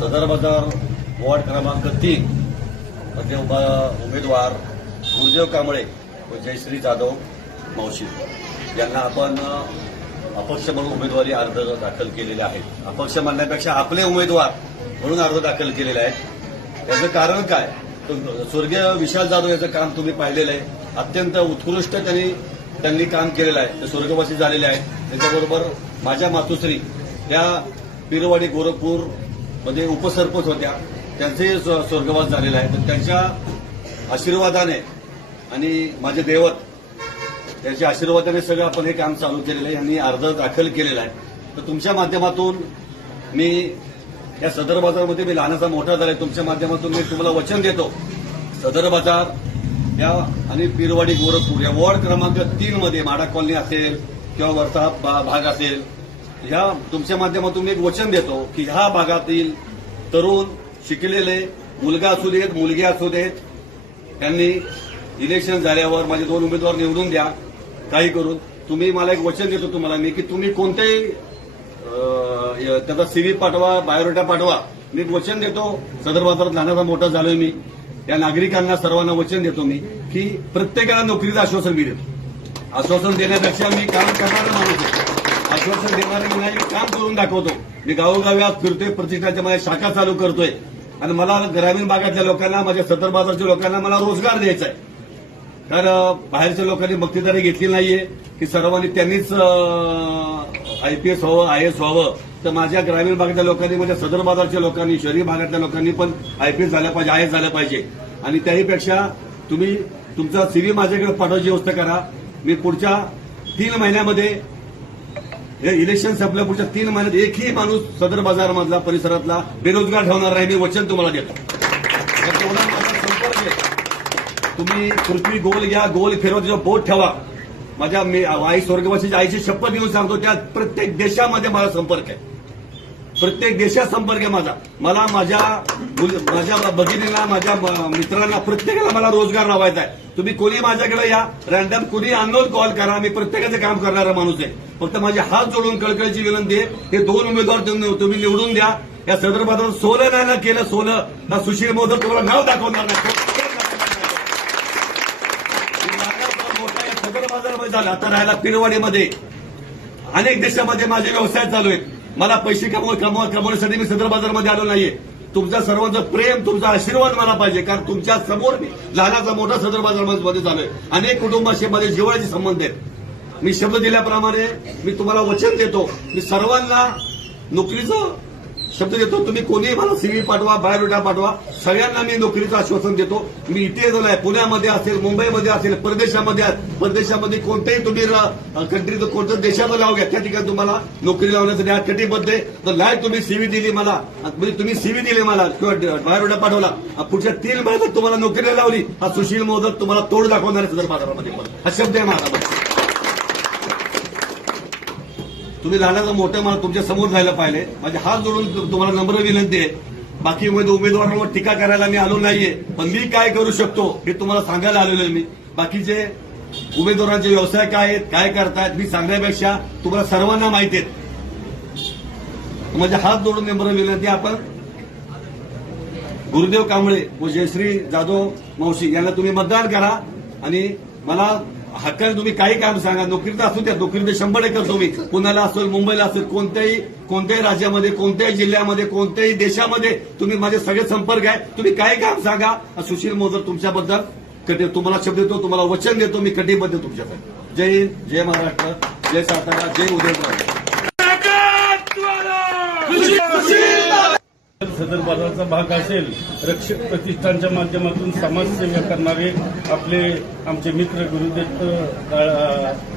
सदर बाजार वॉर्ड क्रमांक तीन मध्ये उभा- उमेदवार गुरुदेव कांबळे व जयश्री जाधव मावशी. यांना आपण अपक्ष म्हणून उमेदवारी अर्ज दाखल केलेले आहेत. अपक्ष म्हणण्यापेक्षा आपले उमेदवार म्हणून अर्ज दाखल केलेले आहेत. त्याचं कारण काय? स्वर्गीय विशाल जाधव याचं काम तुम्ही पाहिलेलं आहे. अत्यंत उत्कृष्ट त्यांनी त्यांनी काम केलेलं आहे. ते स्वर्गवासी झालेले आहेत. त्याच्याबरोबर माझ्या मातोश्री या पिरवाडी गोरखपूर मध्ये उपसरपंच होत्या. त्यांचे स्वर्गवास झालेला आहे. तर त्यांच्या आशीर्वादाने आणि माझे दैवत त्यांच्या आशीर्वादाने सगळं आपण हे काम चालू केलेलं आहे. यांनी अर्ज दाखल केलेला आहे. तर तुमच्या माध्यमातून मी या सदर बाजारमध्ये मी लहानाचा मोठा झालाय. तुमच्या माध्यमातून मी तुम्हाला वचन देतो. सदर बाजार या आणि पीरवाडी गोरखपूर या वॉर्ड क्रमांक तीन मध्ये माडा कॉलनी असेल किंवा वरचा भाग असेल ह्या तुमच्या माध्यमातून मी एक वचन देतो की ह्या भागातील तरुण शिकलेले मुलगा असू देत मुलगी असू देत त्यांनी इलेक्शन झाल्यावर माझे दोन उमेदवार निवडून द्या. काही करून. तुम्ही मला एक वचन देतो तुम्हाला मी की तुम्ही कोणत्याही त्याचा सीव्ही पाठवा बायोडेटा पाठवा. मी वचन देतो. सदर बाजारात लहानाचा मोठा झालोय मी. या नागरिकांना सर्वांना वचन देतो मी की प्रत्येकाला नोकरीचं आश्वासन मी देतो. आश्वासन देण्यापेक्षा मी काम करणारा माणूस आश्वासन देणारे नाही मी काम करून दाखवतो मी गावोगावी आज फिरतोय प्रतिष्ठाच्या माझ्या शाखा चालू करतोय. आणि मला ग्रामीण भागातल्या लोकांना माझ्या सदर बाजारच्या लोकांना मला रोजगार द्यायचा आहे. तर बाहेरच्या लोकांनी बक्षीदारी घेतली नाहीये की सर्वांनी त्यांनीच आयपीएस व्हावं आय एस व्हावं. तर माझ्या ग्रामीण भागातल्या लोकांनी माझ्या सदर बाजारच्या लोकांनी शहरी भागातल्या लोकांनी पण आयपीएस झाल्या पाहिजे आय एस झालं पाहिजे. आणि त्याहीपेक्षा तुम्ही तुमचा सीव्ही माझ्याकडे पाठवायची व्यवस्था करा. मी पुढच्या तीन महिन्यामध्ये हे इलेक्शन संपल्या पुढच्या तीन महिन्यात एकही माणूस सदर बाजारमधला परिसरातला बेरोजगार ठेवणार नाही. मी वचन तुम्हाला देतो. तेवढा माझा संपर्क आहे. तुम्ही पृथ्वी गोल घ्या गोल फिरवत जो बोट ठेवा. माझ्या आई स्वर्गवासीच्या आईची शपथ घेऊन सांगतो त्या प्रत्येक देशामध्ये माझा संपर्क आहे. प्रत्येक देशात संपर्क आहे माझा मला माझ्या माझ्या भगिनीला माझ्या मित्रांना प्रत्येकाला मला रोजगार लावायचा आहे तुम्ही कोणी माझ्याकडे या रॅन्डम कोणी अननोन कॉल करा मी प्रत्येकाचं काम करणारा माणूस आहे फक्त माझे हात जोडून कळकळीची विनंती आहे हे दोन उमेदवार तुम्ही तुम्ही निवडून द्या या सदर बाजारात सोलं नाही ना केलं सोलं ना सुशील मोदक तुम्हाला नाव दाखवणार नाही मोठा या सदर झाला आता राहायला पिरवाडीमध्ये अनेक देशामध्ये माझे व्यवसाय चालू आहेत. मला पैसे कमव कमव कमवण्यासाठी मी सदर बाजारमध्ये आलो नाहीये. तुमचा सर्वांचं प्रेम तुमचा आशीर्वाद मला पाहिजे कारण तुमच्यासमोर मी लहानाचा मोठा सदर बाजारमध्ये चालू आहे. अनेक कुटुंबाशी माझे जिव्हाळ्याचे संबंध आहेत. मी शब्द दिल्याप्रमाणे मी तुम्हाला वचन देतो. मी सर्वांना नोकरीचं शब्द देतो तुम्ही कोणीही मला सीव्ही पाठवा बायोडेटा पाठवा. सगळ्यांना मी नोकरीचं आश्वासन देतो. मी इथे आहे. पुण्यामध्ये असेल मुंबईमध्ये असेल परदेशामध्ये परदेशामध्ये कोणत्याही तुम्ही कंट्रीचं कोणत्या देशाचं नाव घ्या. त्या ठिकाणी तुम्हाला नोकरी लावण्यासाठी आज कटिबद्ध आहे? तर लाईव्ह तुम्ही सीव्ही दिली मला. म्हणजे तुम्ही सीव्ही दिली मला. किंवा बायोडेटा पाठवला. पुढच्या तीन महिन्यात तुम्हाला नोकरीला लावली. हा सुशील मोदक तुम्हाला तोड दाखवणार आहे सदर बाजारामध्ये. हा शब्द आहे माझा तुम्ही लहानाचं मोठं मला तुमच्यासमोर जायला पाहिजे माझे हात जोडून तुम्हाला नम्र विनंती आहे. बाकी उमेदवारांवर टीका करायला मी आलो नाहीये. पण मी काय करू शकतो हे तुम्हाला सांगायला आलेलो आहे मी. बाकीचे उमेदवारांचे व्यवसाय काय आहेत काय करतायत मी सांगण्यापेक्षा तुम्हाला सर्वांना माहिती आहेत माझे हात जोडून नम्र विनंती आपण गुरुदेव कांबळे व जयश्री जाधव मावशी यांना तुम्ही मतदान करा आणि मला हक्काने तुम्ही काही काम सांगा. नोकरीचं असू द्या. नोकरीचं म्हणजे शंभर एकर तुम्ही पुण्याला असेल मुंबईला असेल कोणत्याही कोणत्याही राज्यामध्ये कोणत्याही जिल्ह्यामध्ये कोणत्याही देशामध्ये तुम्ही माझे सगळे संपर्क आहे. तुम्ही काही काम सांगा. सुशील मोदक तुमच्याबद्दल कटी तुम्हाला शब्द देतो तुम्हाला वचन देतो. मी कटिबद्ध तुमच्याकडे. जय हिंद जय महाराष्ट्र जय सातारा जय उदयपूर. सदर बाजाराचा भाग असेल रक्षक प्रतिष्ठानच्या माध्यमातून समाजसेवा करणारे आपले आमचे मित्र गुरुदत्त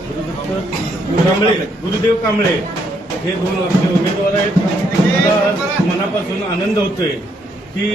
गुरुदत्त कांबळे गुरुदेव कांबळे हे दोन आपले उमेदवार आहेत. मला मनापासून आनंद होतोय की